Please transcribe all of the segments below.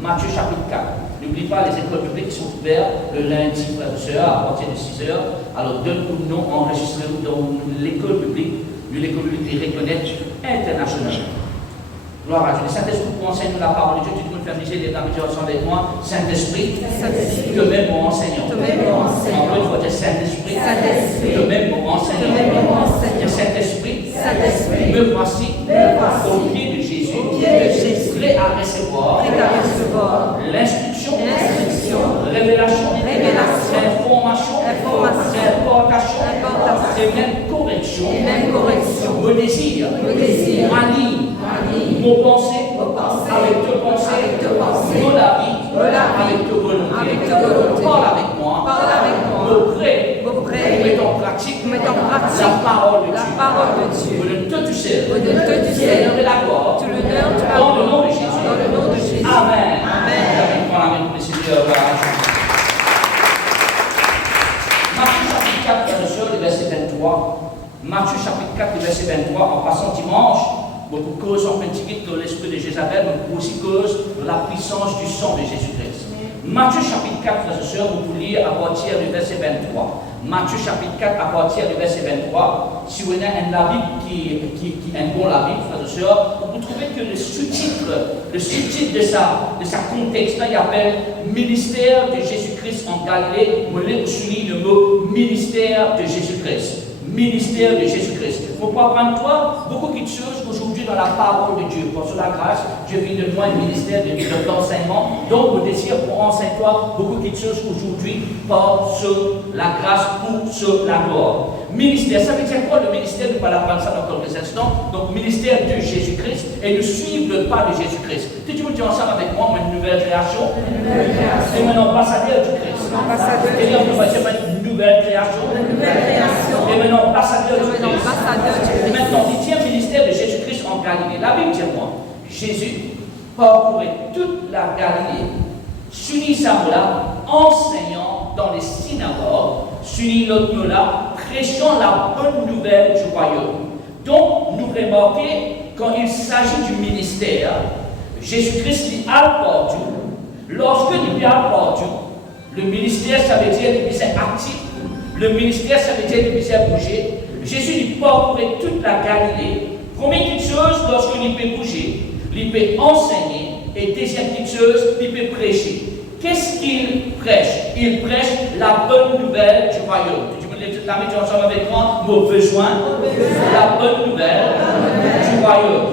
Matthieu chapitre 4. N'oublie pas, les écoles publiques sont ouvertes le lundi, frères et sœurs, à partir de 6 heures. Alors, donne-nous nom, enregistrez-vous dans l'école publique. L'école publique les reconnaît internationalement. Gloire à Dieu. Le Saint-Esprit pour enseigner la parole de Dieu. Tu peux faire viser les dames ensemble avec moi. Saint-Esprit, toi-même mon enseignant. Encore une fois, tu es Saint-Esprit. Toi-même mon enseignant. Saint-Esprit, me voici au pied de Jésus, prêt à recevoir l'instruction, révélation, information, importation et même correction. Me désir, aligne, mon pensée, avec te penser, mon avis, avec te volonté. Parle avec moi, me prêt, mets en pratique la parole de Dieu. Pour le Dieu du ciel, l'honneur et la gloire, dans le nom de Jésus. Amen. Amen. Matthieu chapitre 4, le verset 23. Matthieu chapitre 4, verset 23. En passant dimanche, beaucoup de causes en principe de l'esprit de Jézabel, mais aussi cause de la puissance du sang de Jésus-Christ. Matthieu chapitre 4, frères et sœurs, vous pouvez lire à partir du verset 23. Matthieu chapitre 4, à partir du verset 23. Si vous avez la Bible qui est bon la Bible, frères et sœurs, vous trouvez que le sous-titre de sa contexte, là, il appelle Ministère de Jésus-Christ en Galilée. Vous voulez souligner le mot Ministère de Jésus-Christ. Ministère de Jésus-Christ. Il faut pas prendre toi beaucoup de choses aujourd'hui dans la parole de Dieu. Pour la grâce, Dieu vient de moi un ministère d'enseignement. Donc, au désir pour enseigner toi beaucoup de choses aujourd'hui par la grâce ou sur la gloire. Ministère, ça veut dire quoi le ministère? Nous allons prendre ça dans quelques instants. Donc, ministère de Jésus-Christ et de suivre le pas de Jésus-Christ. Si tu me dis ensemble avec moi, une nouvelle création. Et maintenant, ambassadeur du Christ. Et là, on va dire une nouvelle création. Et maintenant, ambassadeur du Christ. Et maintenant, dixième ministère de Jésus-Christ en Galilée. La Bible dit moi, Jésus parcourait toute la Galilée, s'unit Samola, enseignant dans les synagogues, s'unit l'autre là, prêchant la bonne nouvelle du royaume. Donc, nous remarquons, quand il s'agit du ministère, Jésus-Christ dit à partout. Lorsque il parle partout, le ministère, ça veut dire qu'il est actif. Le ministère, ça veut dire qu'il peut bouger. Jésus il parcourait toute la Galilée. Première petite chose, lorsqu'il peut bouger, il peut enseigner. Et deuxième petite chose, il peut prêcher. Qu'est-ce qu'il prêche? Il prêche la bonne nouvelle du royaume. Tu me la mets ensemble avec moi, nos besoins, la bonne nouvelle du royaume.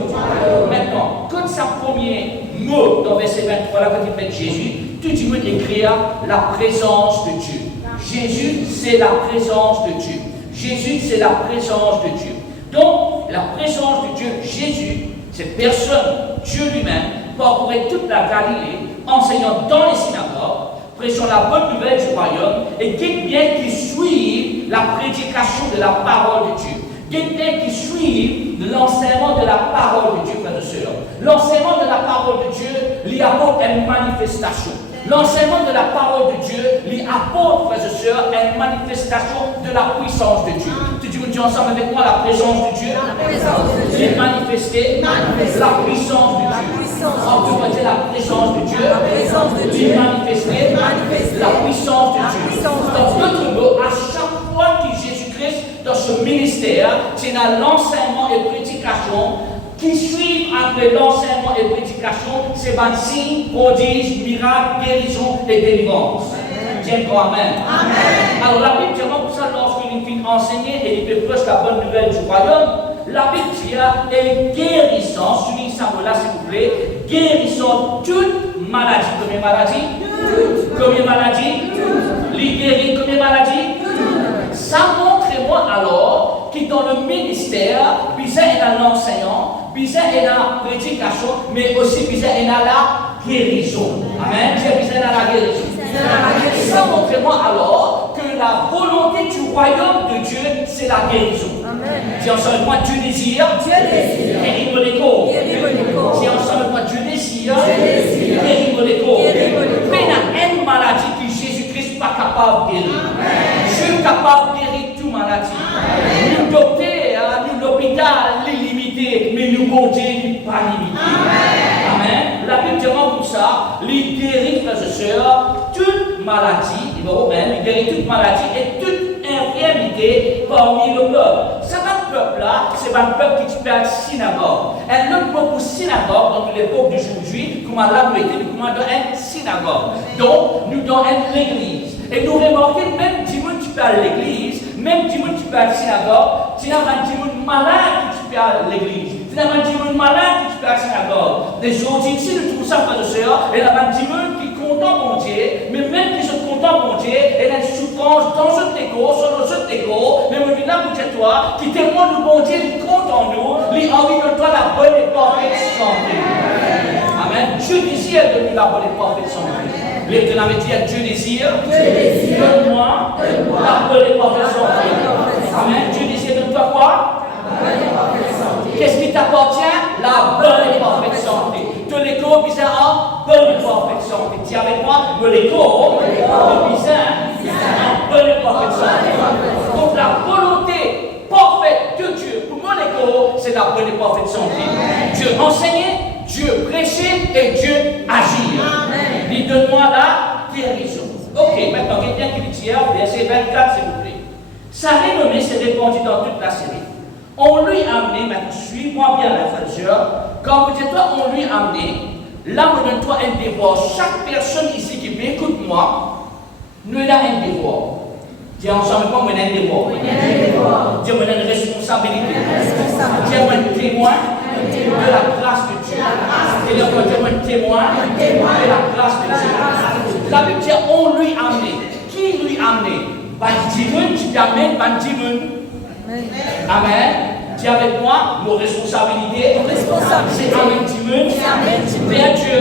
Maintenant, quand sa premier mot dans verset 23, là, quand il met Jésus, tout le monde écrit la présence de Dieu. Jésus, c'est la présence de Dieu. Jésus, c'est la présence de Dieu. Donc, la présence de Dieu, Jésus, cette personne, Dieu lui-même, parcourait toute la Galilée, enseignant dans les synagogues, prêchant la bonne nouvelle du royaume, et qu'il bien qu'ils suivent la prédication de la parole de Dieu. Qu'il bien qu'ils suivent l'enseignement de la parole de Dieu, frères et sœurs. L'enseignement de la parole de Dieu lui apporte une manifestation. L'enseignement de la parole de Dieu lui apporte, frères et sœurs, une manifestation de la puissance de Dieu. Tu me dis ensemble avec moi la présence de Dieu. Lui manifester la puissance de Dieu. On peut dire la présence de Dieu. Lui manifester la puissance de Dieu. Dans d'autres mots, à chaque fois que Jésus-Christ, dans ce ministère, c'est dans l'enseignement et prédication, qui suivent après l'enseignement et prédication, c'est un signe, prodige, miracle, guérison et délivrance. Tiens, amen. Alors la Bible dit pour ça, lorsqu'il finit enseigner et il fait prêcher la bonne nouvelle du royaume, la Bible dit est guérissant, suivez ça là s'il vous plaît, guérissant toute maladie. Combien de maladies? Combien de maladies? Il guérit combien de maladies? Ça montre-moi alors que dans le ministère, bizarre est dans l'enseignant, bizarre est dans la prédication, mais aussi bizarre est dans la guérison. Amen. Bizarre est dans la guérison. Ça montre-moi alors que la volonté du royaume de Dieu, c'est la guérison. Dis ensemble avec moi, Dieu désire. Guérir mon corps. Dis ensemble avec moi, Dieu désire. Guérir mon corps. Mais il y a une maladie que Jésus-Christ n'est pas capable de guérir. Dieu est capable de guérir toute maladie. Nous docteurs, nous l'hôpital, l'illimité, mais nous bon Dieu, pas limité. Amen. La Bible demande comme ça, les maladie, numéro 1, il guérit toute maladie et toute infirmité parmi le peuple. Ce peuple-là, c'est un peuple qui fait synagogue. Et le mot pour synagogue, dans l'époque d'aujourd'hui, comme Allah nous était, nous demandons une synagogue. Donc, nous donnons l'église. Et nous remarquons, même si tu fais à l'église, même si tu fais à la synagogue, tu n'as pas un malade qui tu fais à l'église. Tu n'as pas un malade qui tu fais à la synagogue. Les gens disent, si nous trouvons ça, frère et sœur, il y a un qui est content pour Dieu, mais même qui sont contents pour Dieu, il y a une souffrance dans notre égo, sur notre égo, mais on dit là pour toi, qui tellement le bon Dieu, il compte en nous, il a envie de toi la bonne et parfaite santé. Amen. Dieu désire de nous la bonne et parfaite santé. L'Éternel dit à Dieu désire, donne-moi la bonne et parfaite santé. Amen. Dieu désire de toi quoi? Qu'est-ce qui t'appartient? La bonne et parfaite santé. De l'écho, bizarre en bonne et parfaite santé. Dis avec moi, de l'écho, de bizarre en bonne et parfaite santé. Donc la volonté parfaite de Dieu pour mon écho, c'est la bonne et parfaite santé. Dieu enseignait, Dieu prêchait et Dieu agit. Il donne-moi la guérison. Ok, maintenant, quelqu'un qui dit hier, verset 24, s'il vous plaît. Sa renommée s'est répandue dans toute la Syrie. On lui a amené, maintenant, suis-moi bien, la frère, quand vous dites toi, on lui a amené, là, on donne-toi un devoir. Chaque personne ici qui m'écoute-moi, nous avons un devoir. Dis ensemble, moi, on a un devoir. Dis, on a une responsabilité. Dis, on a un témoin de la grâce de Dieu. Et là, on a un témoin de la grâce de Dieu. La Bible dit, on lui a amené. Qui lui a amené? Bandimun, tu t'amènes Bandimun. Amen. Dis avec moi, nos responsabilités. C'est Amen Dimun vers Dieu.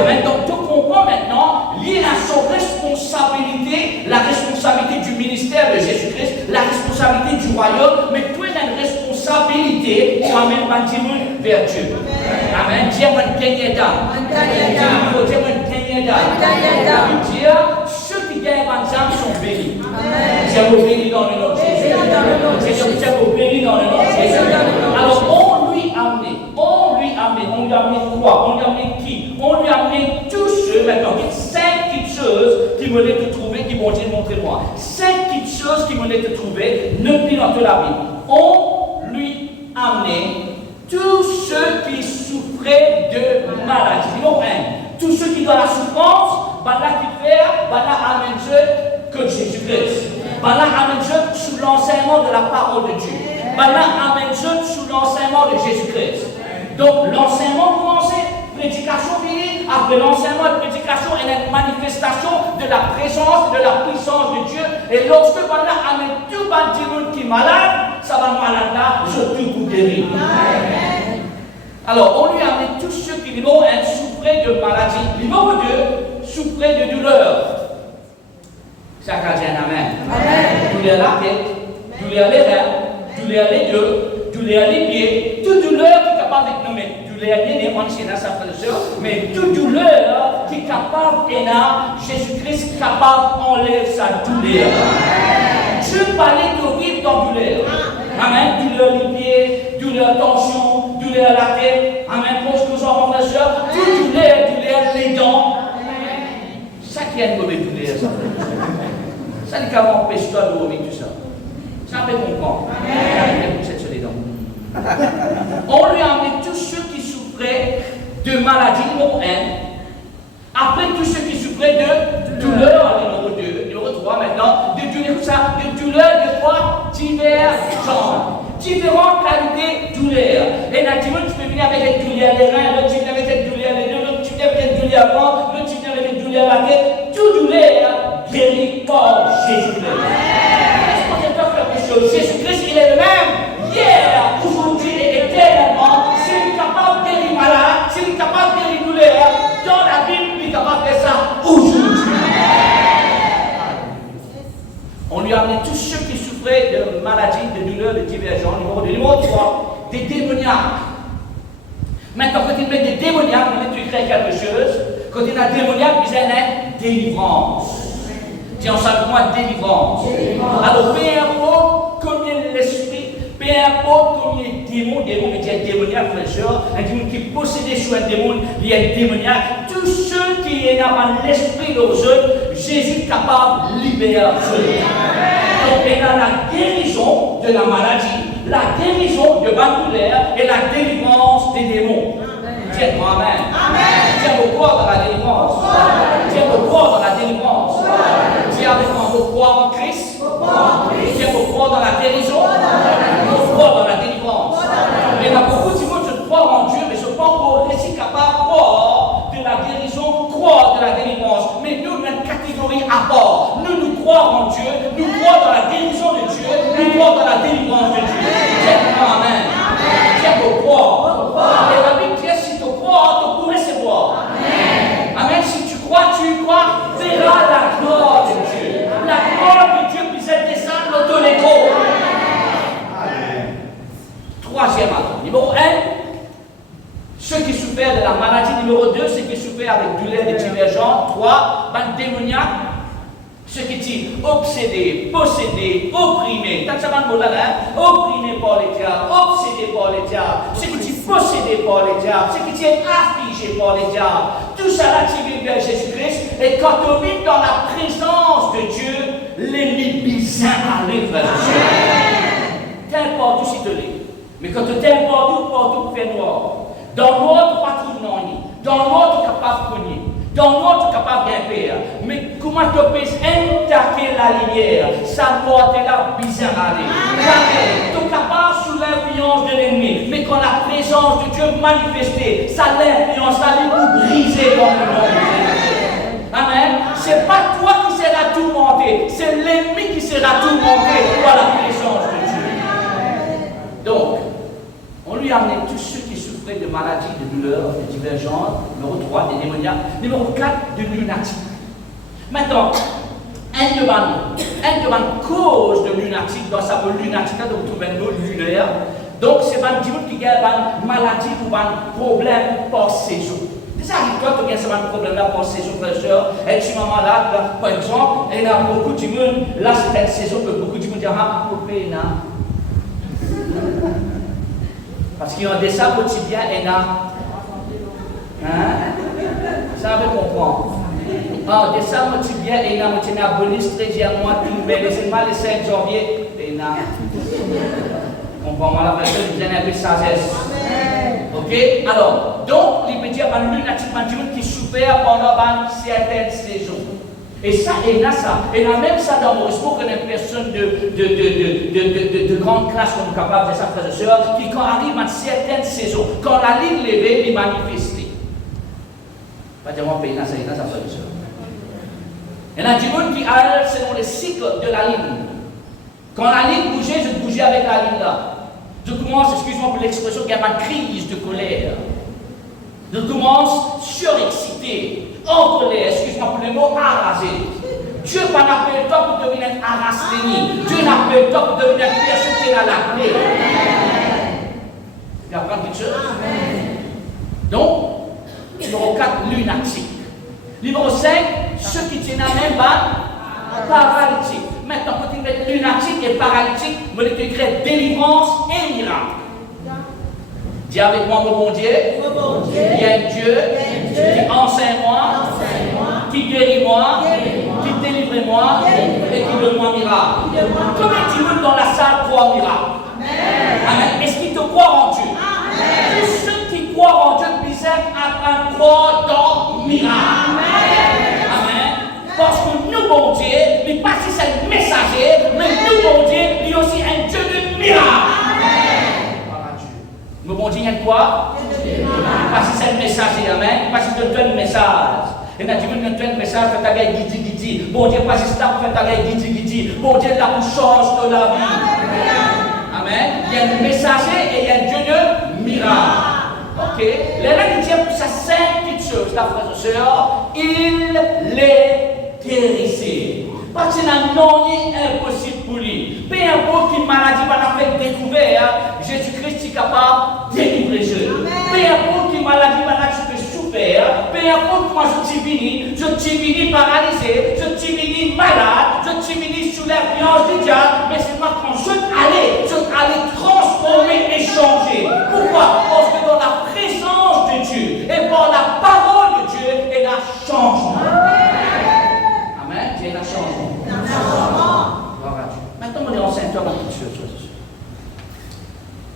Amen. Donc, tu comprends maintenant, lié à son responsabilité, la responsabilité du ministère de Jésus-Christ, la responsabilité du royaume, mais tu as une responsabilité pour amener Bandimun vers Dieu. Amen. Dis moi une dernière dame. Dis moi une dernière dame. Dire, ceux qui gagnent Bandimun sont bénis. Dis-moi bénis dans le nom de Jésus. Dis-moi bénis dans le nom de Jésus. Alors, on lui a amené quoi? On lui a amené qui? On lui a amené tous ceux, maintenant, 5 petites choses qui venaient te trouver, qui vont dire, montrez-moi. 5 petites choses qui venaient te trouver, ne plus dans toute la Bible. On lui a amené tous ceux qui souffraient de maladie. Numéro 1, tous ceux qui ont la souffrance, là qui fait, là amène Dieu que Jésus-Christ. Là amène Dieu sous l'enseignement de la parole de Dieu. Là amène Dieu sous l'enseignement de Jésus-Christ. Donc l'enseignement commence, prédication finie, après l'enseignement et prédication, il y a une manifestation de la présence, de la puissance de Dieu. Et lorsque voilà amène tout le monde qui est malade, ça va malade là, surtout pour guérir. Alors, on lui a amené tous ceux qui, numéro 1, souffraient de maladie. Numéro 2, souffraient de douleur. Chacun dit un amen. Douleur la tête, douleur les reins, douleur les deux, douleur les pieds, toute douleur qui est capable de nommer. Douleur les nez, on sait dans sa frère et sœur, mais toute douleur qui est capable et là, Jésus-Christ est capable d'enlever sa douleur. Dieu parlait de vivre dans douleur. Amen. Douleur les pieds, douleur tension, douleur la tête. Amen. Pour ce que nous avons, frère et sœur, toute douleur les dents. Ça qui est une mauvaise douleur, ça. Ça n'est qu'à m'empêcher toi de vomir tout ça. Ça fait comprendre. On lui a amené tous ceux qui souffraient de maladies, numéro 1. Après, tous ceux qui souffraient de douleurs, numéro 2. Numéro 3, maintenant, de douleurs de quoi? Divers genres. Différentes qualités de douleurs. Et là, tu peux venir avec une douleur les reins, l'autre tu viens avec une douleur les deux, l'autre tu viens avec une douleur avant, l'autre tu viens avec une douleur la tête. Tout douleur guéri par Jésus-Christ. Jésus-Christ, il est le même hier, aujourd'hui et éternellement. C'est lui capable de guérir malade, c'est lui capable de guérir douleur. Dans la Bible, il est capable de faire ça aujourd'hui. On lui a amené tous ceux qui souffraient de maladies, de douleurs, de divers genres. Numéro 3, des démoniaques. Maintenant, quand il met des démoniaques, on est écrit quelque chose. Quand il y a démoniaque, il y a délivrance. Dis ensemble avec moi, délivrance. Alors, peu importe combien l'esprit, peu importe combien de démons, mais il y a un démoniaque, frère et sœur, un démon qui est possédé sur un démon, il y a un démoniaque. Tous ceux qui sont dans l'esprit de eux, Jésus est capable de libérer. Donc, il y a la guérison de la maladie, la guérison de la douleur et la délivrance des démons. Dites-moi Amen. Tiens vos croix dans la délivrance. Tiens vos croix dans la délivrance. Tiens avec moi vos croix en Christ. Tiens vos croix dans la guérison. Vos croix dans la délivrance. Il y en a beaucoup qui disent je crois en Dieu, mais je ne suis pas encore réussi capable de croire de la guérison, croire de la délivrance. Mais nous, on a une catégorie à part. Nous croyons en Dieu, nous croyons dans la guérison de Dieu, nous croyons dans la délivrance de Dieu. Dites-moi Amen. Tiens vos croix. Et la Bible dit si tu crois, tu pourrais recevoir. Amen. Si tu crois, verras la gloire de Dieu. La gloire de Dieu puisse descendre dans les corps. Troisième alors. Numéro 1, ceux qui souffrent de la maladie. Numéro 2, ceux qui souffrent avec douleur de divergents. 3, démoniaque. Ceux qui disent obsédés, possédés, opprimés. T'as ça opprimés par les diables, obsédés par les diables. Ceux qui disent possédés par les diables, ceux qui disent affligés par les diables. Tout ça là, tu vis vers Jésus-Christ. Et quand on vit dans la présence de Dieu, l'ennemi bizarre arrive, frère. T'importe où si tu l'es. Mais quand tu t'importes où, partout, fait noir. Dans le noir, tu pas trouver non. Dans le noir, tu es capable de cogner. Dans le noir, tu es capable de faire. Mais comment tu peux attaquer la lumière? Ça doit être là, bizarre aller. Tu es capable sous l'influence de l'ennemi. Mais quand la présence de Dieu manifestée, ça l'influence, ça lui briser dans le monde. Amen. Ce n'est pas toi qui seras tourmenté, c'est l'ennemi qui sera tourmenté par la présence de Dieu. Donc, on lui a amené tous ceux qui souffraient de maladies, de douleurs, de divergences. Numéro 3, des démoniaques. Numéro 4, de lunatique. Maintenant, un de cause de lunatique, dans sa lunatique, donc vous trouvez un mot lunaire. Donc, c'est un petit peu qui a une maladie ou un problème par saison. Ça arrive toi, tu as un problème là par saison, frère, et tu m'as malade, par exemple, et il y a beaucoup de monde, là c'est une saison que beaucoup de monde disent, ah, pour payer, parce qu'il y a des sables aussi bien et là. Hein? Ça veut comprendre. Ah, des sables aussi bien et là, je suis bonus 13e mois, tout bel, c'est mal le 5 janvier. Et là. Comprends-moi la personne, vous avez un peu de sagesse. Ok? Alors, donc, il peut dire un lunatique, un qui souffert pendant certaines saisons. Et ça, et là, ça. Et là, même ça, dans mon esprit, qu'on a une personne de grande classe, comme capable de sa frère et sœur, qui, quand arrive à certaines saisons, quand la ligne levée, il manifeste. Pas dire, moi, paye là, ça y est, ça frère et sœur. Il y en a du monde qui a, selon le cycle de la ligne. Quand la ligne bougeait, je bougeais avec la ligne là. Je commence, excuse-moi pour l'expression, qu'il y a une crise de colère. Je commence surexcité. En colère, excuse-moi pour le mot, arrasé. Dieu n'a pas appelé toi pour devenir arrasé. Dieu n'a pas appelé toi pour devenir personne qui est à la clé. Tu apprends quelque chose? Donc, numéro 4, lunatique. Numéro 5, ceux qui tiennent la même balle, paralytique. Maintenant, quand tu mets lunatique et paralytique, je vais écrire délivrance et miracle. Dis avec moi, mon bon Dieu, il y a un Dieu qui enseigne-moi, qui guérit-moi, qui délivre-moi et qui donne-moi miracle. Combien tu veux dans la salle croire miracle? Amen. Est-ce qu'ils te croient en Dieu? Tous ceux qui croient en Dieu, puissent à croire dans miracle. Amen. Parce que nous, bon Dieu, il pas si c'est un messager, mais nous, bon Dieu, il y a aussi un Dieu de miracle. Nous, bon Dieu, il y a quoi? Parce que c'est un messager, amen. Parce qu'il te donne un message. Et quand tu veux donner un message, tu as gagné guidi. Bon Dieu, parce que c'est là pour tu as gagné guidi. Bon Dieu, là pour changer de la vie. Amen. Il y a un messager et il y a un Dieu de miracle. Ok? Les règles qui tiennent pour sa cinq petites choses, la frère et sœur, il les guérissait. Parce que c'est non impossible pour lui. Peu importe quelle maladie va faire découvert, Jésus-Christ est capable de délivrer les jeunes. Peu importe quelle maladie va faire souffrir, peu importe moi je suis fini paralysé, je suis fini malade, je suis fini sous l'influence du diable, mais c'est moi quand je allais transformer et changer. Pourquoi? Parce que dans la présence de Dieu et par la parole de Dieu, il y a changement. Amen. toutes choses.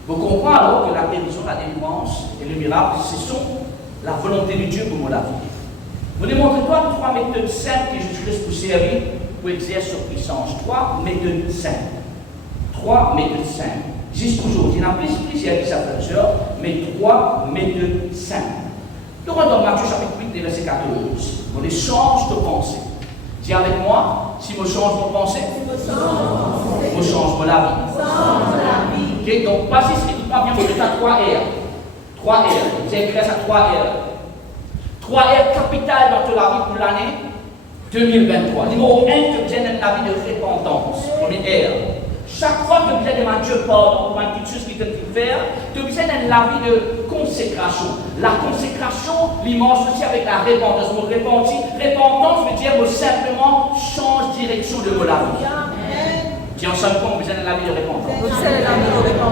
Vous comprenez alors que la guérison, la délivrance et le miracle, ce sont la volonté de Dieu pour la vie. Vous démontrez-toi 3 méthodes simples que Jésus-Christ vous servit pour exercer sa puissance. 3 méthodes simples. 3 méthodes simples. Juste aujourd'hui, il y en a plusieurs qui s'appellent, mais 3 méthodes simples. Donc, dans Matthieu chapitre 8, verset 14, on change de pensée. Dis avec moi, si je change mon pensée, je change mon avis. Okay, donc, passez ce qui prend bien, vous êtes à 3 R. 3 R. Vous avez écrit à 3 R. 3 R capitales dans toute la vie pour l'année 2023. Numéro 1, que vous avez la vie de repentance. Premier R. Chaque fois que vous avez demandé Dieu pardon pour une petite chose qu'il t'a faire, tu as la vie de consécration. La consécration, l'immense aussi avec la repentance. Repentance veut dire simplement change direction de mon vie. Dis ensemble comment vous avez la vie de repentance.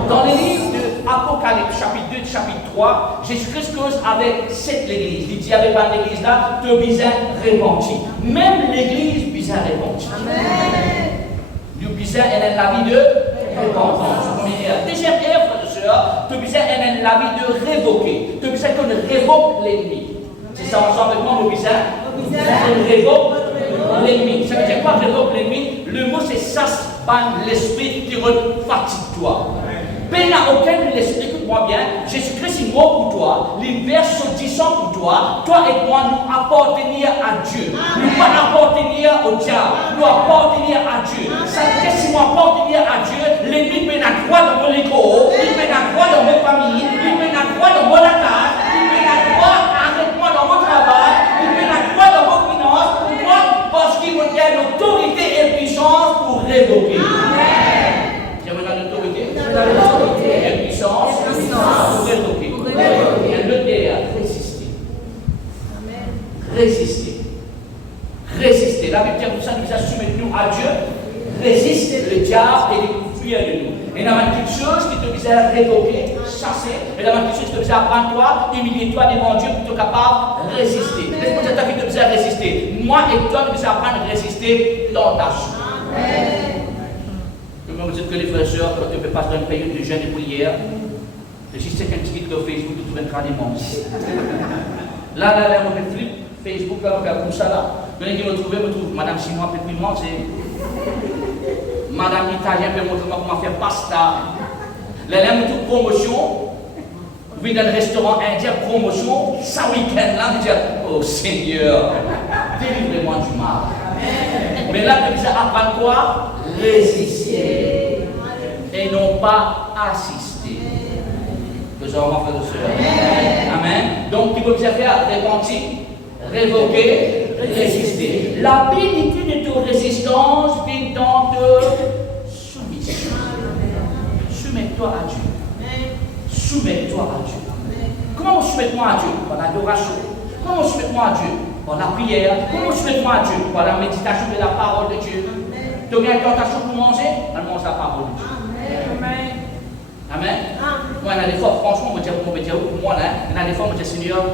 Dans le livre de Apocalypse, chapitre 2, chapitre 3, Jésus-Christ cause avec cette église. Il dit avec l'église là, tu as besoin de repentir. Même l'église besoin de repentir. Nous besoin de la vie de repentance. Deuxième ère, frères et sœurs, tu as besoin de la vie de révoquer. Tu as besoin qu'on révoque l'ennemi. C'est ça ensemble avec moi, nous besoin de révoque l'ennemi. Ça veut dire quoi révoque l'ennemi? Le mot c'est sas, l'esprit qui fatigue toi. Mais il n'y a aucun l'esprit, écoute-moi bien, Jésus-Christ est mort pour toi, les verses sont disants pour toi, toi et moi nous appartenir à Dieu. Nous ne pas appartenir au diable, nous appartenir à Dieu. Ça veut dire si nous appartenir à Dieu, l'ennemi peut être droit dans mon égo, il peut être droit dans ma famille, il peut être droit dans mon attaque, il peut être droit avec moi dans mon travail, il peut être droit dans vos finances, pourquoi? Parce qu'il y a une autorité et puissance pour révoquer. Il y a une autorité et puissance pour révoquer. Il y a le terme, résister. Résister. La Bible dit que ça nous a soumis à Dieu. Résiste le diable et il fuit de nous. Et il y a quelque chose qui te vise à révoquer, chasser. Et il y a quelque chose qui te vise à prendre toi, humilier toi devant Dieu pour être capable de résister. Est-ce que ta vie te vise à résister? Moi et toi, nous vise à apprendre à résister tentation. Vous dites que les frères et sœurs, quand tu peux passer dans une période de jeûne et prière, juste un petit clic sur Facebook, tu trouves un tradiment. Là, on fait flip, Facebook, là, on fait comme ça, là. Vous allez me trouver, Madame Simon, peut plus manger. Madame Italien peut montrer comment faire pasta. Là, on me trouve promotion. Vous venez dans un restaurant indien, promotion, ça week-end, là, vous dites, oh Seigneur, délivrez-moi du mal. Mais là, tu dis apprendre quoi? Résister et non pas assister. Vous avez frères et sœurs. Amen. Donc, il faut bien faire repentir, révoquer, résister. L'habilité de ta résistance vient dans ta soumission. Soumets-toi à Dieu. Soumets-toi à Dieu. Comment soumets-moi à Dieu? Par l'adoration. Comment soumets-moi à Dieu? Par la prière. Comment soumets-moi à Dieu? Par la méditation de la parole de Dieu. Tu as une tentation pour manger? Elle mange la parole de Dieu. Amen. Moi, il y a des fois, franchement, pour moi, il y a des fois, je dis, Seigneur,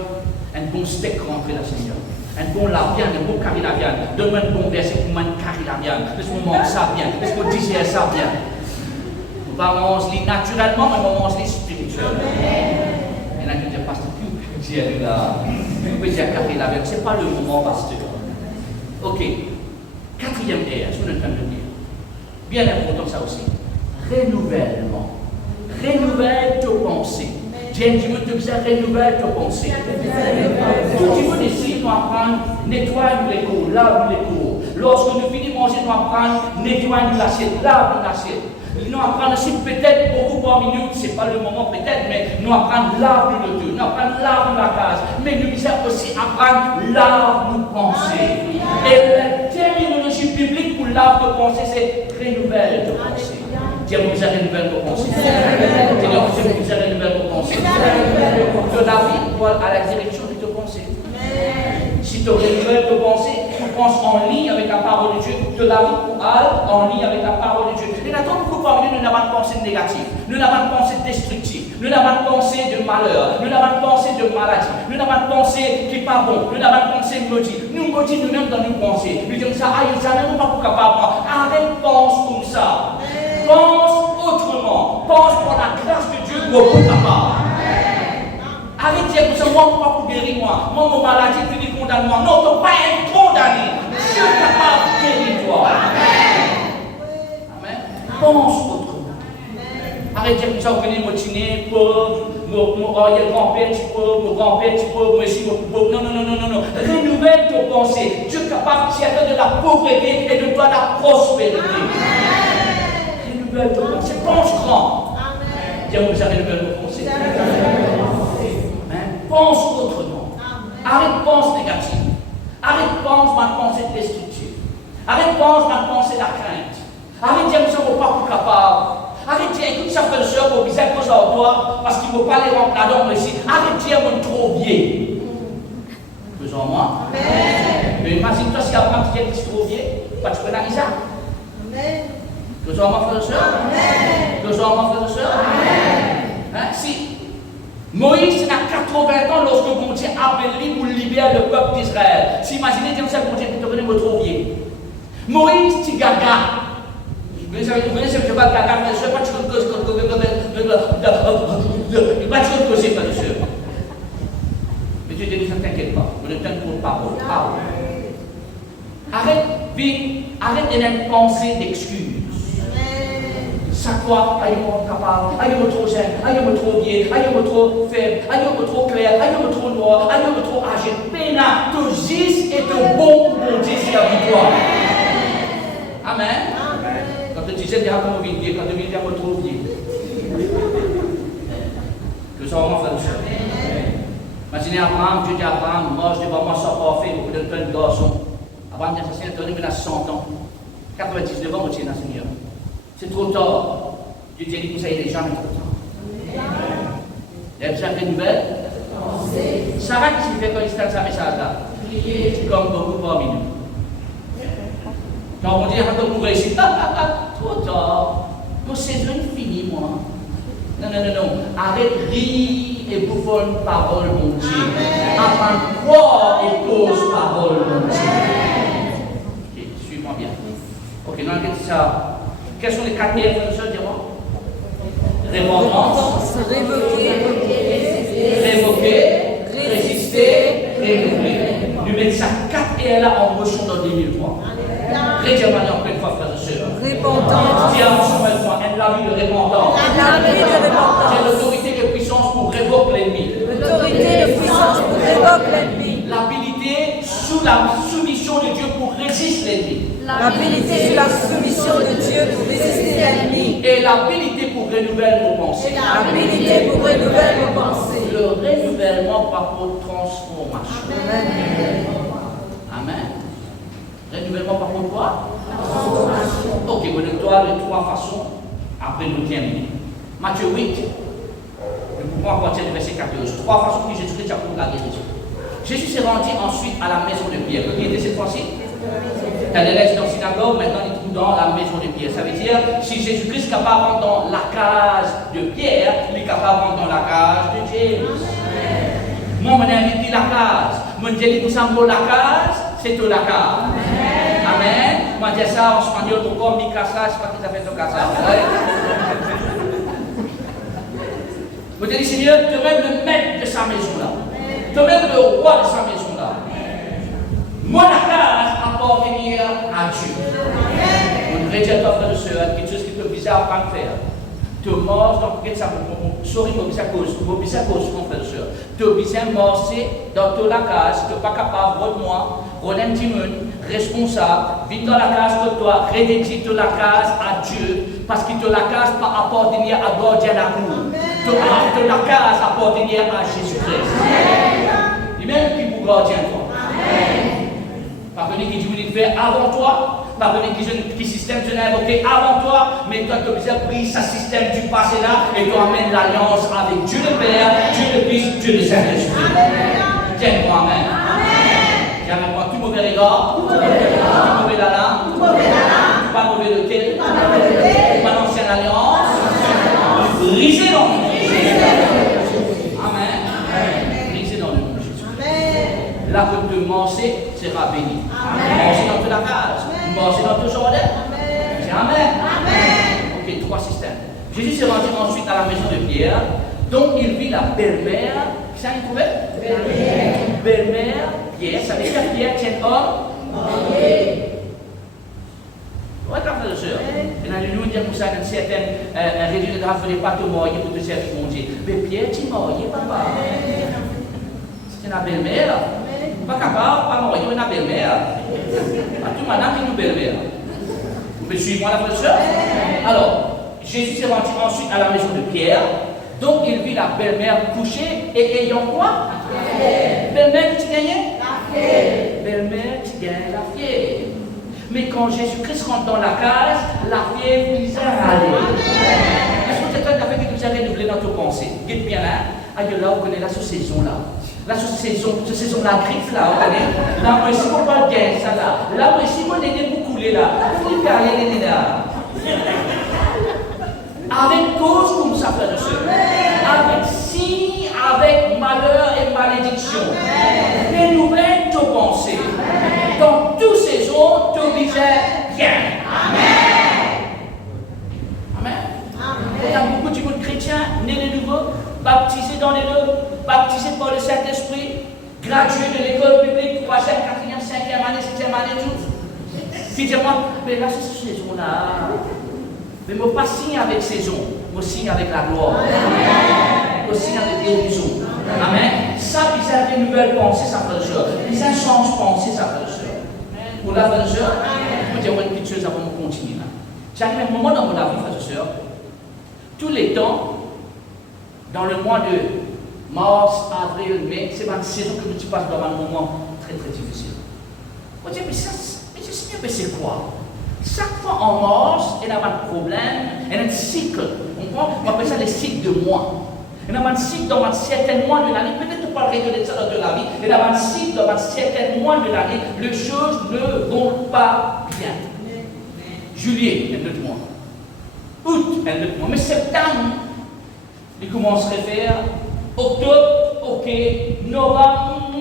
un bon steak rentré là, Seigneur. Un bon la viande, un bon carré la viande. Donne-moi un bon verset pour moi, carré la viande. Laisse-moi manger ça bien. Laisse-moi digérer ça bien. On va manger naturellement, mais on va manger spirituellement. Il y en a qui disent, pasteur, tu peux dire carré la viande. Ce n'est pas le moment, pasteur. Ok. Quatrième ère, ce qu'on est en train de dire. Bien important ça aussi. Renouvellement. Renouvelle tes pensées. Dieu dit que tu as renouvelle tes pensées. Tout il faut décider, nous apprendre, nettoyer les cours, lave les cours. Lorsque nous finissons de manger, nous apprendre, nettoyer l'assiette, lave l'assiette. Nous apprendre aussi peut-être beaucoup par minute, ce n'est pas le moment peut-être, mais nous apprendre lave le deux, nous apprendre lave la case. Mais nous devons aussi apprendre lave nos pensées. Et la terminologie biblique pour lave nos pensées, c'est renouvelle tes pensées. Dieu vous a renouvelé vos pensées. Dieu vous a renouvelé vos pensées. De la vie pour à la direction de tes pensées. Si tu renouvelles tes pensées, tu penses en ligne avec la parole de Dieu. De la vie pour en ligne avec la parole de Dieu. Et là, tant que parmi nous n'avons pas de pensée négative, nous n'avons pas de pensée destructive, nous n'avons pas de pensée de malheur, nous n'avons pas de pensée de maladie, nous n'avons pas de pensée qui n'est pas bon, nous n'avons pas de pensée maudite. Nous maudit nous-mêmes dans nos pensées. Nous disons ça, ça n'est pas pour capable. Arrête, pense comme ça. pense autrement. Pense pour la grâce de Dieu beaucoup de ta part. Arrête de dire que c'est moi qui pas pour guérir moi. Moi, mon maladie, tu dis condamne-moi. Non, tu n'as pas été condamné. Dieu est capable de guérir toi. Amen. Pense autrement. Arrête de dire que ça, vous venez me tiner, pauvre, mon grand-père, tu pauvre, mon grand-père, tu pauvre, moi ici, mon pauvre. Non, non, non, non, non. Renouvelle ton pensée. Dieu est capable de tirer de la pauvreté et de toi la prospérité. Renouvelle ton pensée. Pense grand. Dis-moi, vous avez renouvelle ton pensée. Pense autrement. Arrête de penser négatif. Arrête de penser ma pensée destructive. Arrête de penser ma pensée la crainte. Arrête de dire que ça ne vaut pas pour capable. Arrête de dire, écoute, ça fait le soeur pour bizarre cause à toi parce qu'il ne faut pas les remplir là-dedans ici. Arrête de dire, mon trop vieux. Faisons moi. Mais imagine-toi si avant tu dis que tu es trop vieux, pas tu connais Isaac. Faisons moi, frère et soeur. Faisons moi, frère et soeur. Si. Moïse a 80 ans lorsque bon Dieu a appelé pour libérer le peuple d'Israël. Si imaginez que bon Dieu peut venir me trouver. Moïse, tu gaga. Vous savez, je ne vais pas gaga, mais je ne vais pas te causer, il va te causer, frère et soeur. Mais Dieu dit, ne t'inquiète pas, on ne t'inquiète pas. Arrête de penser d'excuses. Chaque fois, aïe-moi capable, aïe-moi trop jeune, aïe-moi trop vieux, aïe-moi trop faible, aïe-moi trop clair, aïe-moi trop noir, aïe-moi trop âgé. Pénal, te juste et te bon pour Dieu, c'est avec toi. Amen. Quand tu disais, déjà comme on vient de dire, quand tu viens de trop vieux. Que ça vraiment fait le chien. Imaginez Abraham, Dieu dit à Abraham, moi je devant moi sans parfait, beaucoup de plein de garçons. Abraham dit à sa Seigneur, il a 100 ans. 99 ans, au Seigneur. C'est trop tard. Dieu dit que ça, il n'est jamais trop tard. Il y a besoin de nouvelles. Sarah, qu'est-ce qu'il fait quand il se donne sa message là? Comme beaucoup parmi nous. Quand on dit, quand on réussit, trop tard. Mon saison est finie, moi. Non. Arrête rire et bouffonne parole, mon Dieu. Apprends croire et cause parole, mon Dieu. Ok, suis-moi bien. Ok, non, qu'est-ce que ça? Quels sont les 4 P, frères, dis-moi? Repentance, révoquer, résister, renouveler. Nous mettons ça 4 et là en motion dans 2003. Rédiamment encore une fois, frères et sœurs. Repentance. Dis à Samuel 3, la vie de repentance. C'est l'autorité de puissance pour révoquer l'ennemi. L'habilité sous la soumission de Dieu pour résister l'ennemi. L'habilité sous la soumission de Dieu pour résister l'ennemi. Et l'habilité pour renouveler nos pensées. Le renouvellement par contre transformation. Amen. Renouvellement par contre quoi? Transformation. Ok, vous avez de 3 façons. Après nous terminer. Matthieu 8. Nous pouvons partir du verset 14. 3 façons que Jésus-Christ a pour la guérison. Jésus s'est rendu ensuite à la maison de Pierre. Qui était cette fois-ci? Il allait dans la synagogue, maintenant il trouve dans la maison de Pierre. Ça veut dire, si Jésus-Christ est capable de rentrer dans la case de Pierre, il est capable de rentrer dans la case de James. Moi, je n'ai dit la case. Moi, je dis que ça me la case, c'est tout la case. Amen. Moi, je dis ça en espagnol, pourquoi mi casa, je ne sais pas qui ça fait ton casa. Vous dites, Seigneur, tu es même le maître de sa maison là. Tu es même le roi de sa maison là. Moi, la case appartenir à Dieu. On ne rejette pas, frère et soeur, quelque chose qui peut bizarre à faire. Tu marches dans quelque chose, sorry, mon bizarre cause, mon frère et soeur. Tu es bizarre marcher dans toute la case, tu n'es pas capable de moi, Roland Timon, responsable, vite dans la case de toi, rédédie toute la case à Dieu, parce que toute la case pas appartenir à gardien d'amour. Toute la case appartenir à Jésus-Christ. Et même qui pour gardien toi. Pas venir qui dit qu'il fait avant toi, pas venir qui système tu l'as invoqué avant toi, mais toi tu as pris ce système du passé là et tu amènes l'alliance avec Dieu le Père, Dieu le Fils, Dieu le Saint-Esprit. Tiens-moi, amen. Tiens-moi, tout mauvais regard, tout mauvais la langue, pas mauvais lequel, pas l'ancienne alliance, brisé dans le nom de Jésus. Amen. Brisé dans le nom de Jésus. Là que tu manges, sera béni. Manger dans toute la case, manger dans tout jardin. C'est amen. Ok, Jésus s'est rendu ensuite à la maison de Pierre, dont il vit la belle-mère. Qui ça il trouvait? Belle-mère, Pierre. Ça veut dire que Pierre tient homme? Oui, frères et sœurs. Et dans le nous dire comme ça, dans certaines résultats, il ne fallait pas te marier pour te servir mon Dieu. Mais Pierre, tu es marié, papa. C'est une belle-mère. Pas capable, pas marié, une belle-mère. À tout madame, une belle-mère. Vous pouvez suivre moi, la frère et sœur? Alors, Jésus s'est rendu ensuite à la maison de Pierre. Donc, il vit la belle-mère couchée et ayant quoi? Belle-mère, tu gagnais? Belle-mère, tu gagnes la fièvre. Mais quand Jésus-Christ rentre dans la case, la fièvre lui a râlé. Est-ce que c'est un café que vous avez renouvelé dans tes pensées? Dites bien là, ailleurs là, on connaît la sous-saison là. La sous-saison, la griffe là, on connaît. Là, moi, ici, on parle bien ça là. Là, moi, ici, on est beaucoup coulé là. Vous parlez là. Avec cause comme ça, frère et sœur. Avec signe, avec malheur et malédiction. Les nouvelles te pensées. Dans toutes saisons, te visait bien. Amen. Il y a beaucoup de chrétiens nés de nouveau, baptisés dans les deux, baptisés par le Saint-Esprit, gradués de l'école publique, 3e, 4e, 5e année, 7e année, tout. Qui disent moi, mais là, c'est cette saison-là. Mais je ne pas signe avec saison, je signe avec la gloire. Je signe avec guérison. Amen. Ça, ils ont des nouvelles pensées, ça frère et sœur. Ils ont un sens pensée, ça frère et sœur. Pour la frère et sœur, je vais dire une petite chose avant de continuer. J'arrive à un moment dans mon vie, frère et sœur, tous les temps, dans le mois de mars, avril, mai, c'est une saison que tu passes dans un moment très très difficile. On dit, mais ça, mais c'est quoi? Chaque fois en mars, il y a un problème, il y a un cycle. On appelle ça les cycles de mois. Il y a un cycle dans un certain mois de l'année, peut-être tu parlerais de ça dans la vie, il y a un cycle dans un certain mois de l'année, les choses ne vont pas bien. Juillet, un autre mois. Août, un autre mois. Mais septembre, il commencerait à faire. Octobre, ok. Novembre,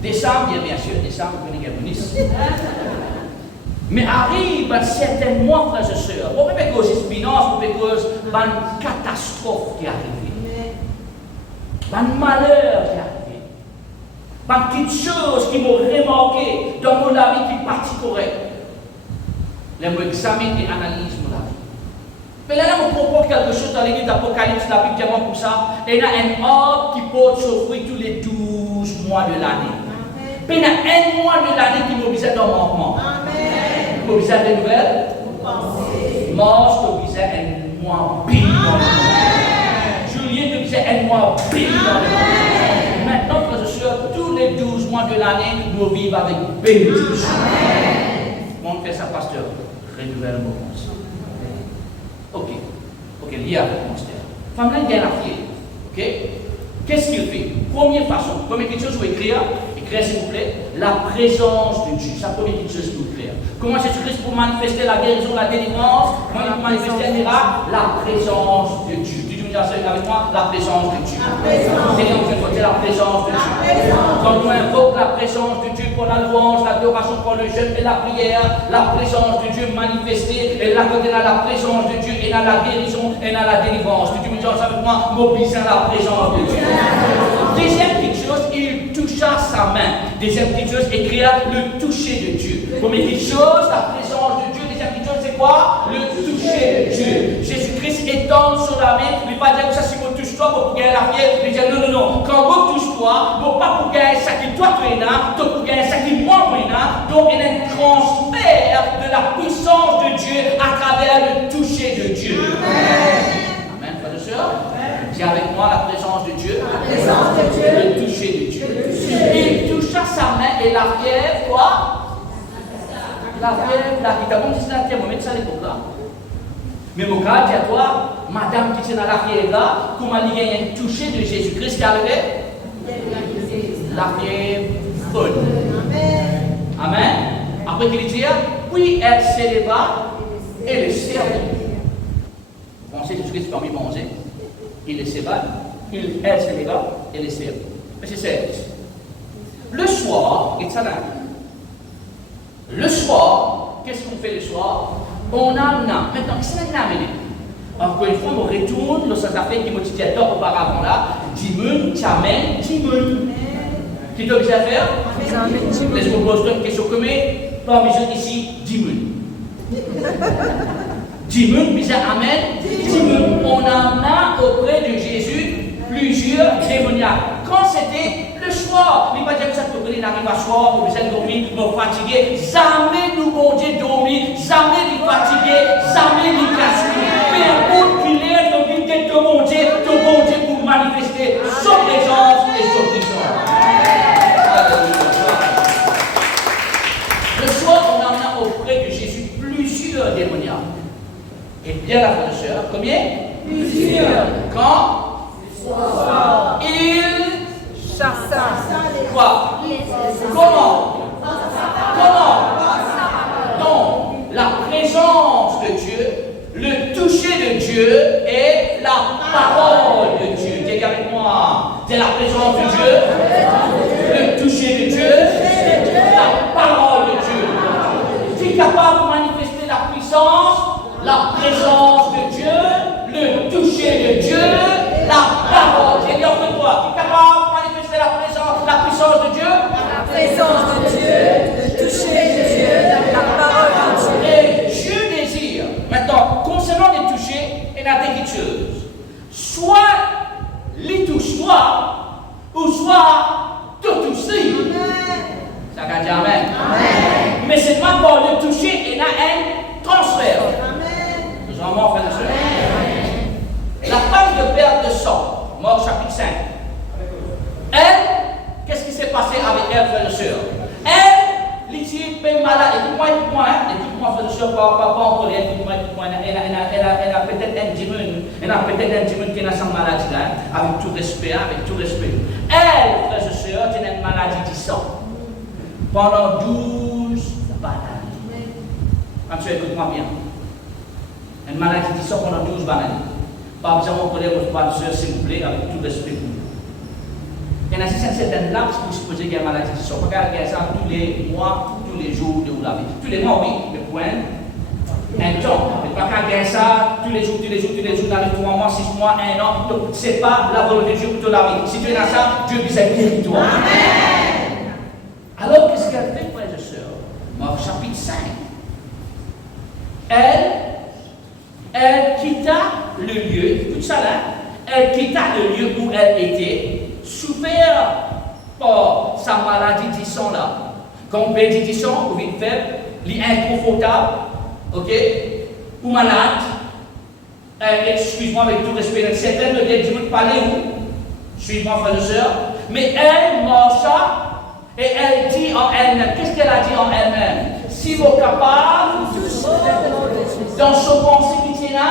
décembre, bien sûr, décembre, vous connaissez Gabonis. Mais arrive un certain mois, frères et sœurs, on peut pas cause d'espinance, on peut cause d'une catastrophe qui est arrivée, d'un malheur qui est arrivé, d'une petite chose qui m'a remarqué dans mon vie qui est partie correcte. Là, je examine et analyse mon vie. Mais là, on comprend quelque chose dans l'église d'Apocalypse, la Bible dit comme ça, il y a un arbre qui porte son fruit tous les 12 mois de l'année. Puis il y a un mois de l'année qui m'oblige dans mon manquement. Tu oblige des nouvelles? Mars, tu oblige un mois béni dans le monde. Juillet, tu oblige un mois béni dans le monde. Maintenant, frères et sœurs, tous les 12 mois de l'année, nous vivons avec bénédiction. Comment on fait ça, pasteur? Renouvelle mon conseil. Ok, lié avec mon pasteur. Femme là, il y a la fière. Ok? Qu'est-ce qu'il fait? Première chose, vous écrire, s'il vous plaît, la présence de Dieu. C'est la première chose qui vous claire. Comment Jésus-Christ pour manifester la guérison, la délivrance? Comment il peut manifester un miracle? La présence de Dieu. Tu dis avec moi, la présence de Dieu. Seigneur, vous faites la présence de Dieu. Quand nous invoquons la présence de Dieu pour la louange, l'adoration, pour le jeûne et la prière, la présence de Dieu manifestée, et là, quand il y a la présence de Dieu, et là, la guérison, et là, la délivrance. Tu dis avec moi, mobilisant la présence de Dieu. Deuxième petite chose, il toucha sa main. Deuxième petite chose, écrire le toucher de Dieu. Première petite chose, la présence de Dieu. Deuxième petite chose, c'est quoi? Le toucher de Dieu. Jésus-Christ étend sur la main. Il ne va pas dire que ça, si vous touchez toi, pour gagner la pierre. Il dit non. Quand vous touchez toi, vous pas pour gagner ça qui toi, tu es là, tu pour gagner ça qui moi, tu es là. Donc, il y a un transfert de la puissance de Dieu à travers le toucher de Dieu. Amen, frères et sœurs. Dis avec moi la présence de Dieu. Le toucher de Dieu. Il toucha sa main et la fièvre, quoi? La fièvre, la fièvre. Bon, c'est la thermomètre, ça l'époque là. Mais mon gars, dis à toi, madame qui est dans la fièvre là, comment il y a un toucher de Jésus-Christ qui est arrivé? La fièvre bonne. Amen. Après qu'il dit, puis elle s'éleva et le servit. Vous pensez que Jésus-Christ parmi manger? Il les sépare, elle se lève et les sert. Mais c'est sérieux. Le soir, et ça là. Le soir, qu'est-ce qu'on fait le soir? On a maintenant, qu'est-ce qu'on a amené? Encore une fois, on retourne dans cette affaire qui m'a dit auparavant là. Dimun, t'amènes, Dimun. Qui t'a obligé à faire? Laisse-moi poser une question comme parmi eux ici, Dimun. Dimun, bisa amène, Dimun. On en a auprès de Jésus plusieurs démoniaques. Quand c'était le soir, il va dire que ça te il arrive à soir, pour besoin de dormir, me fatiguer. Jamais nous, bon Dieu, dormir, jamais les fatiguer, jamais les casser. Peu importe qu'il est, donc il est de mon Dieu, pour manifester son présence et son puissance. Le soir, on en a auprès de Jésus plusieurs démoniaques. Et bien la frère et sœur, combien? Plusieurs. Quand? Il chassa. Quoi? Comment? Donc, la présence de Dieu, le toucher de Dieu et la parole de Dieu. Dis avec moi. C'est la présence de Dieu, le toucher de Dieu, la parole de Dieu. Tu es capable de manifester la puissance, la présence de Dieu, le toucher de Dieu, la parole. J'ai dit entre toi, tu es capable de manifester la puissance de Dieu, la présence de Dieu, le toucher de Dieu, la parole de Dieu. Et Dieu désire. Maintenant, concernant les touchés, il y a des choses. Soit les touche-toi, ou soit te toucher. Ça va dire Amen. Amen. Mais c'est pas pour le toucher, il y a un transfert. Amen. Nous en avons frère et sœur. La femme de perte de sang, Marc chapitre 5. Elle, qu'est-ce qui s'est passé avec elle, frère et sœur? Elle, l'équipe est malade. Écoute-moi, frère et sœur, pas en colère, écoute-moi. Elle a peut-être un démon qui a sa maladie là, avec tout respect. Elle, frère et sœur, a une maladie du sang. Pendant 12 bananes. Quand tu écoutes-moi bien. Une maladie du sang pendant 12 bananes. Pas besoin de colère, votre frère et sœur, s'il vous plaît, avec tout respect pour vous. Il y a un certain laps pour supposer qu'il y a une maladie du sang. Regardez ça tous les mois, tous les jours de vous laver. Tous les mois, oui, mais pour un temps. Mais pas qu'à gagner ça tous les jours, dans les 3 mois, 6 mois, 1 an. Donc, ce n'est pas la volonté de Dieu pour te laver. Si tu es dans ça, Dieu puisse guérir toi. Amen. Alors, qu'est-ce qu'elle fait, frères et sœurs? Marc chapitre 5. Elle quitta le lieu, tout ça là, elle quitta le lieu où elle était, souffert par sa maladie du sang là. Quand on dit du sang, ou vite faible, l'inconfortable, ok, ou malade, excuse-moi avec tout respect, certaines de les dire, parlez où? Suis-moi, frère et sœur. Mais elle marcha et elle dit en elle-même, qu'est-ce qu'elle a dit en elle-même? Si vous êtes capable, dans son pensée qui tient là,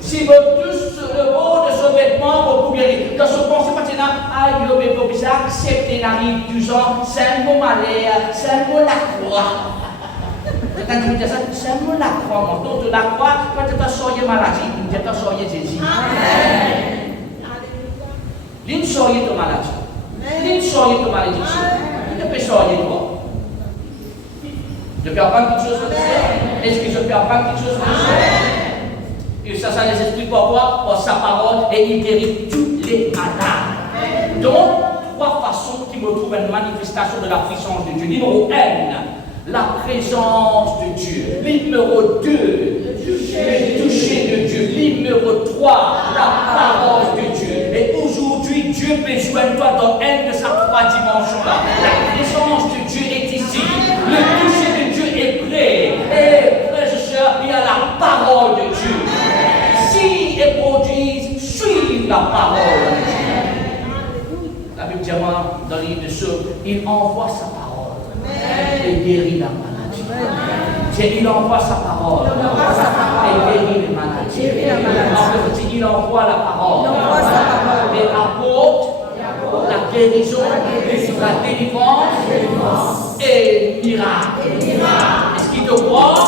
si vous touchez sur le haut de son vêtement, vous pouvez guérir. Dans son pensée qui tient là, aïe, vous pouvez accepter la rive 12 ans, c'est un mot malheur, c'est un mot la croix. Quand tu me dis ça, c'est un mot la croix. Donc, la croix, quand tu as sorti maladie, tu as sorti Jésus. Amen. L'une sorti de maladie. L'une sorti de malédiction. Tu peux sortir toi. Je peux apprendre quelque chose de ça? Est-ce que je peux apprendre quelque chose de ça? Et ça les explique pourquoi? Par sa parole et il guérit tous les malades. Donc, 3 façons qui me trouvent une manifestation de la puissance de Dieu. Numéro 1, la présence de Dieu. Numéro 2, le toucher de Dieu. Numéro 3, la parole de Dieu. Et aujourd'hui, Dieu peut joindre toi dans une de ces 3 dimensions-là. La présence de Dieu est ici. Le toucher de Dieu est prêt. Et frères et sœurs, il y a la parole de Dieu. Si ils produisent, suivent la parole de Dieu. La Bible dit dans le livre de Psaumes, il envoie sa parole et guérit la maladie. Il envoie sa parole et guérit les maladies. Il envoie la parole et apporte la guérison, la délivrance et le miracle. Est-ce qu'il te croit?